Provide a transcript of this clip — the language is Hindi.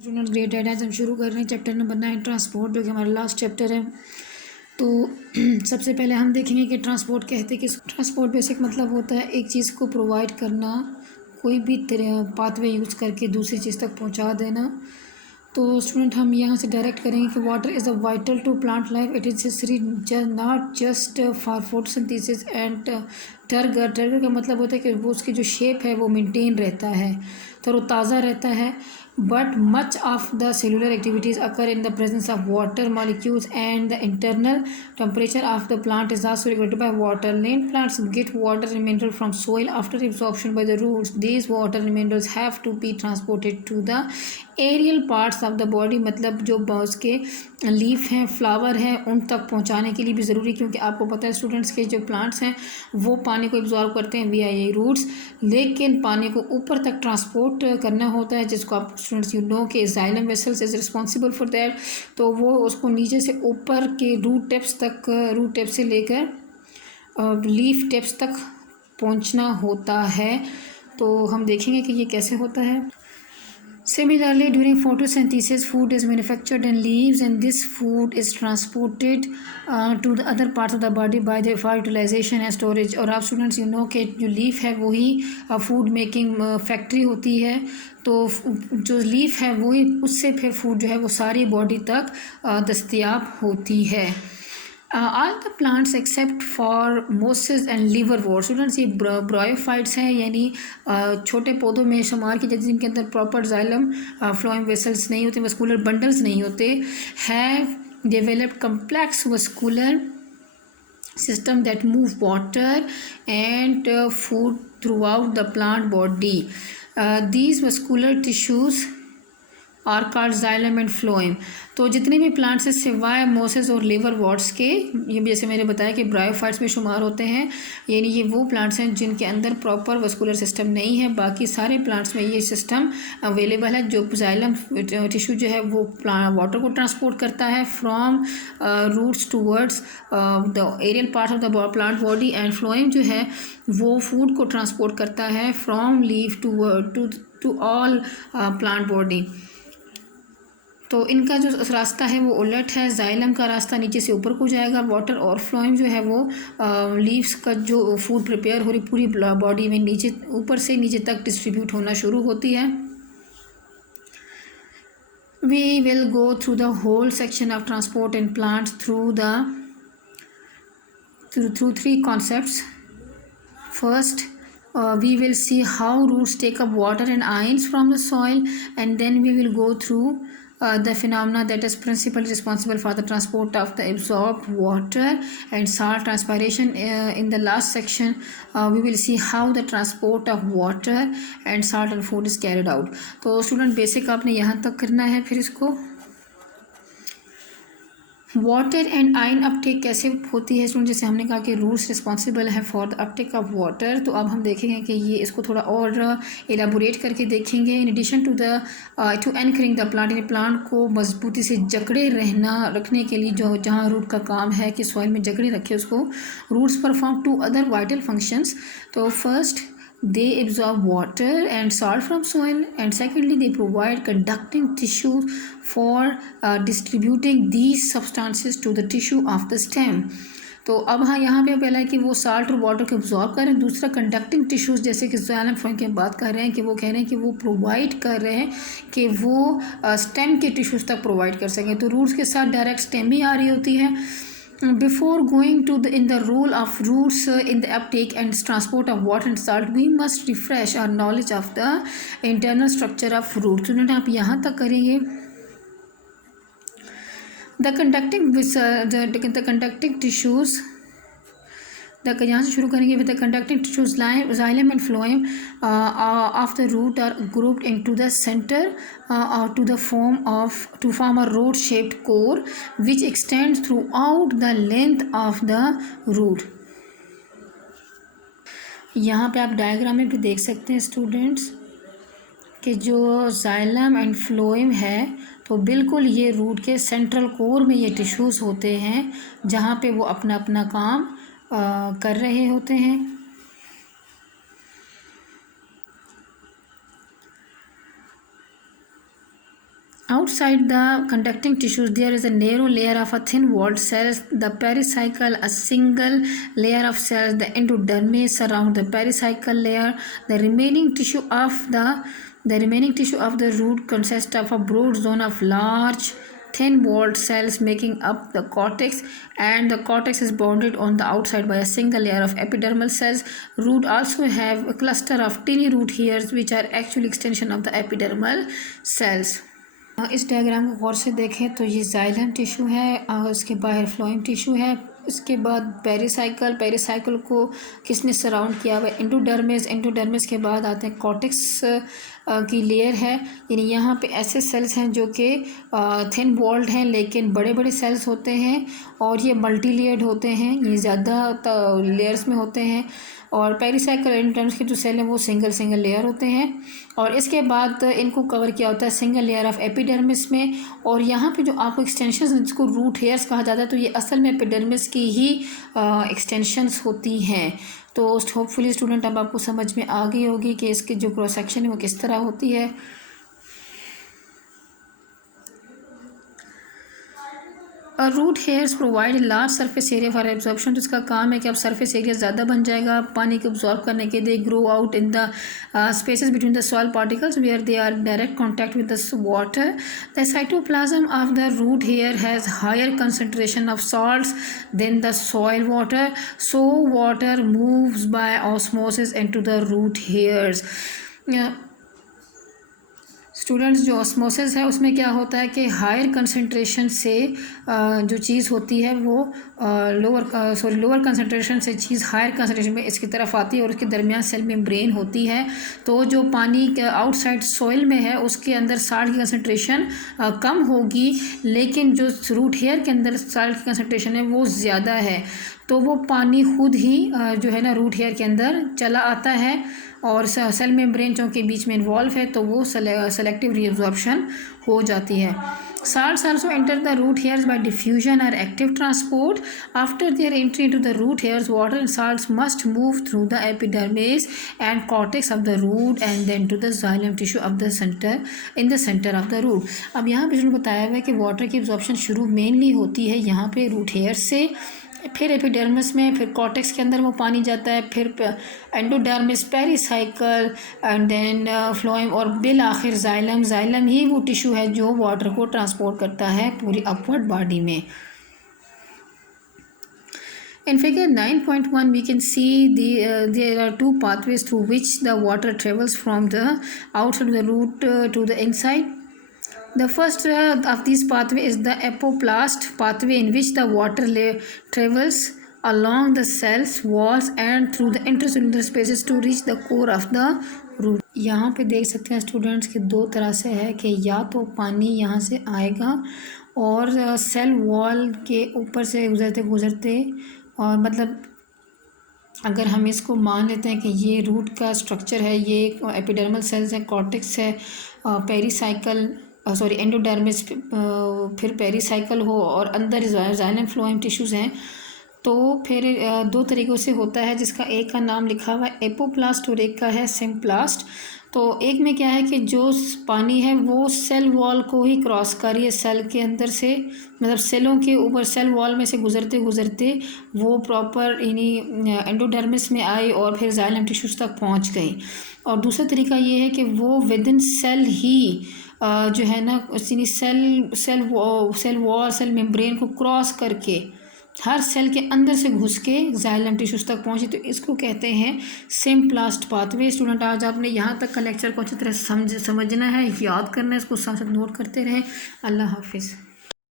स्टूडेंट ग्रेड 10 हम शुरू कर रहे हैं चैप्टर नंबर 9 ट्रांसपोर्ट, जो कि हमारा लास्ट चैप्टर है। तो सबसे पहले हम देखेंगे कि ट्रांसपोर्ट कहते कि ट्रांसपोर्ट बेसिक मतलब होता है एक चीज़ को प्रोवाइड करना, कोई भी पाथवे यूज़ करके दूसरी चीज़ तक पहुंचा देना। तो स्टूडेंट हम यहाँ से डायरेक्ट करेंगे कि water is a vital to plant life, it is necessary not just for photosynthesis and turgor का मतलब होता है कि वो उसकी जो शेप है वो मेंटेन रहता है, तरोताज़ा रहता है। But much of the cellular activities occur in the presence of water molecules and the internal temperature of the plant is also regulated by water. Land plants get water remainder from soil after absorption by the roots. These water remainders have to be transported to the aerial parts of the body, मतलब जो उसके लीफ हैं, फ्लावर हैं, उन तक पहुंचाने के लिए भी ज़रूरी, क्योंकि आपको पता है स्टूडेंट्स के जो प्लांट्स हैं वो पानी को एब्जॉर्ब करते हैं विया ये रूट्स, लेकिन पानी को ऊपर तक ट्रांसपोर्ट करना होता है, जिसको आप स्टूडेंट्स यू नो कि xylem vessels is responsible for that. तो वो उसको नीचे से ऊपर के रूट टिप्स से लेकर लीफ टिप्स तक पहुंचना होता है। तो हम देखेंगे कि ये कैसे होता है। Similarly, during photosynthesis, food is manufactured in leaves, and this food is transported to the other parts of the body by the fertilization and storage. और आप स्टूडेंट्स यू नो कि जो लीफ है वही फूड मेकिंग फैक्ट्री होती है, तो जो लीफ है वही उससे फिर फूड जो है वो सारी बॉडी तक दस्तयाब होती है। All the plants except for mosses and liverwort, students ये ब्रायोफाइट्स हैं, यानी छोटे पौधों में शुमार की जाती है जिनके अंदर प्रॉपर जाइलम फ्लोएम वेसल्स नहीं होते, वस्कुलर बंडल्स नहीं होते, have developed complex vascular system that move water and food throughout the plant body. These vascular tissues are called xylem and phloem. तो जितने भी प्लांट्स हैं सिवाय मोसेस और लिवर वॉट्स के, ये जैसे मैंने बताया कि ब्रायोफाइट्स में शुमार होते हैं, यानी ये वो प्लांट्स हैं जिनके अंदर प्रॉपर वस्कुलर सिस्टम नहीं है। बाकी सारे प्लांट्स में ये सिस्टम अवेलेबल है। जो जाइलम टिश्यू जो है वो वाटर को ट्रांसपोर्ट करता है from roots towards the aerial part of the plant body, and phloem जो है वो फूड को ट्रांसपोर्ट करता है from leaf to all plant body. तो इनका जो रास्ता है वो उलट है, जाइलम का रास्ता नीचे से ऊपर को जाएगा वाटर, और फ्लोएम जो है वो लीव्स का जो फूड प्रिपेयर हो रही पूरी बॉडी में नीचे ऊपर से नीचे तक डिस्ट्रीब्यूट होना शुरू होती है। We will go through the whole section of transport in plants through three concepts. First, we will see how roots take up water and ions from the soil, and then we will go through the phenomena that is principally responsible for the transport of the absorbed water and salt transpiration. In the last section we will see how the transport of water and salt and food is carried out. तो स्टूडेंट बेसिक आपने यहाँ तक करना है। फिर इसको वाटर एंड आयन अपटेक कैसे होती है स्टूडेंट, जैसे हमने कहा कि रूट्स रिस्पॉन्सिबल है for the Uptake of water, तो अब हम देखेंगे कि ये इसको थोड़ा और एलाबोरेट करके देखेंगे। In addition to anchoring the plant, इन प्लांट को मजबूती से जकड़े रखने के लिए जो जहाँ रूट का काम है कि सॉइल में जकड़े रखे उसको, roots perform two other vital functions. तो first, they absorb water and salt from soil, and secondly they provide conducting tissues for distributing these substances to the tissue of the stem. तो अब हाँ यहाँ पे पहला है कि वो साल्ट और वाटर को एब्जॉर्ब कर रहे हैं, दूसरा कंडक्टिंग टिश्यूज़ जैसे कि जाइलम फ्लोएम की बात कर रहे हैं कि वो कह रहे हैं कि वो प्रोवाइड कर रहे हैं कि वो स्टेम के टिश्यूज़ तक प्रोवाइड कर सकें। तो रूट्स के साथ डायरेक्ट स्टेम भी आ रही होती है। Before going to the role of roots in the uptake and transport of water and salt, we must refresh our knowledge of the internal structure of root. Student आप यहाँ तक करेंगे। The conducting tissues, यहाँ से शुरू करेंगे with the conducting tissues, xylem and phloem of the root are grouped into the center to form a rod shaped core which extends throughout the length of the root. यहाँ पे आप डायग्राम में भी देख सकते हैं स्टूडेंट्स कि जो जाइलम एंड फ्लोएम है तो बिल्कुल ये रूट के सेंट्रल कोर में ये टिश्यूज़ होते हैं जहाँ पे वो अपना अपना काम कर रहे होते हैं। Outside the conducting tissues, there is a narrow layer of a thin-walled cells, the pericycle, a single layer of cells, the endodermis surround the pericycle layer. The remaining tissue of the root consists of a broad zone of large thin-walled cells making up the cortex, and the cortex is bounded on the outside by a single layer of epidermal cells. Root also have a cluster of tiny root hairs which are actually extension of the epidermal cells. इस डायग्राम को गौर से देखें तो ये जाइलम टिश्यू है और उसके बाहर फ्लोएम टिश्यू है। इसके बाद पेरिसाइकिल को किसने सराउंड किया हुआ है? एंडोडर्मिस के बाद आते हैं कॉर्टेक्स की लेयर है, यानी यहाँ पे ऐसे सेल्स हैं जो कि थिन वॉल्ड हैं लेकिन बड़े बड़े सेल्स होते हैं और ये मल्टी लेयर्ड होते हैं, ये ज़्यादा लेयर्स में होते हैं। और पेरिसाइकिल एंडोडर्मिस के जो सेल हैं वो सिंगल लेयर होते हैं और इसके बाद इनको कवर किया होता है सिंगल लेयर ऑफ एपिडर्मिस में। और यहाँ पे जो आपको एक्सटेंशंस जिसको रूट हेयर्स कहा जाता है तो ये असल में एपिडर्मिस की ही एक्सटेंशंस होती हैं। तो होपफुली स्टूडेंट अब आपको समझ में आ गई होगी कि इसकी जो क्रॉस सेक्शन है वो किस तरह होती है। Root hairs provide large surface area for absorption. तो इसका काम है कि अब सरफेस एरिया ज़्यादा बन जाएगा पानी को एब्जॉर्ब करने के। They grow out in the spaces between the soil particles where they are direct contact with the water. The cytoplasm of the root hair has higher concentration of salts than the soil water, so water moves by osmosis into the root hairs. Students जो ऑस्मोसिस है उसमें क्या होता है कि हायर कंसंट्रेशन से जो चीज़ होती है वो लोअर कंसंट्रेशन से चीज़ हायर कंसंट्रेशन में इसकी तरफ आती है और उसके दरमियान सेल मेम्ब्रेन होती है। तो जो पानी के आउटसाइड सॉइल में है उसके अंदर साल्ट की कंसंट्रेशन कम होगी, लेकिन जो रूट हेयर के अंदर साल्ट की कंसंट्रेशन है वो ज़्यादा है, तो वो पानी खुद ही जो है ना रूट हेयर के अंदर चला आता है और सेल मेम्ब्रेन जो के बीच में इन्वॉल्व है तो वो सेलेक्टिव रीअब्जॉर्प्शन हो जाती है। Salts also enter the root hairs by diffusion or active transport. After their entry into the root hairs, water and salts must move through the epidermis and cortex of the root and then to the xylem tissue of the center in the center of the root. अब यहाँ पे जो बताया हुआ है कि वाटर की एब्जॉर्प्शन शुरू मेनली होती है यहाँ पे रूट हेयर से, फिर एपिडर्मिस में, फिर कॉर्टेक्स के अंदर वो पानी जाता है, फिर endodermis, pericycle and then phloem और बिल आखिर जाइलम ही वो टिश्यू है जो वाटर को ट्रांसपोर्ट करता है पूरी अपवर्ड बॉडी में। In figure 9.1 we can see there are two pathways through which the water travels from the outside of the root to the inside. The first of these pathway is the apoplast pathway in which the water travels along the cells walls and through the intercellular spaces to reach the core of the root. यहाँ पे देख सकते हैं स्टूडेंट्स कि दो तरह से है कि या तो पानी यहाँ से आएगा और सेल वॉल के ऊपर से गुजरते और मतलब अगर हम इसको मान लेते हैं कि ये रूट का स्ट्रक्चर है, ये एपिडर्मल सेल्स है, कॉर्टेक्स है, पेरिसाइकल एंडोडर्मिस, फिर पेरिसाइकल हो और अंदर जाइलम फ्लोएम टिश्यूज़ हैं, तो फिर दो तरीक़ों से होता है जिसका एक का नाम लिखा हुआ है एपोप्लास्ट और एक का है सिम्प्लास्ट। तो एक में क्या है कि जो पानी है वो सेल वॉल को ही क्रॉस कर रही है, सेल के अंदर से मतलब सेलों के ऊपर सेल वॉल में से गुजरते गुजरते वो प्रॉपर इन्हीं एंडोडर्मिस में आई और फिर जाइलम टिश्यूज़ तक पहुंच गई। और दूसरा तरीका ये है कि वो विद इन सेल ही जो है ना सेल वॉल सेल मेम्ब्रेन को क्रॉस करके हर सेल के अंदर से घुस के जाइलम टिश्यूज़ तक पहुंचे, तो इसको कहते हैं सिम्प्लास्ट पाथवे। स्टूडेंट आज आपने यहाँ तक का लेक्चर को अच्छी तरह समझना है, याद करना है, इसको साथ साथ नोट करते रहें। अल्लाह हाफिज़।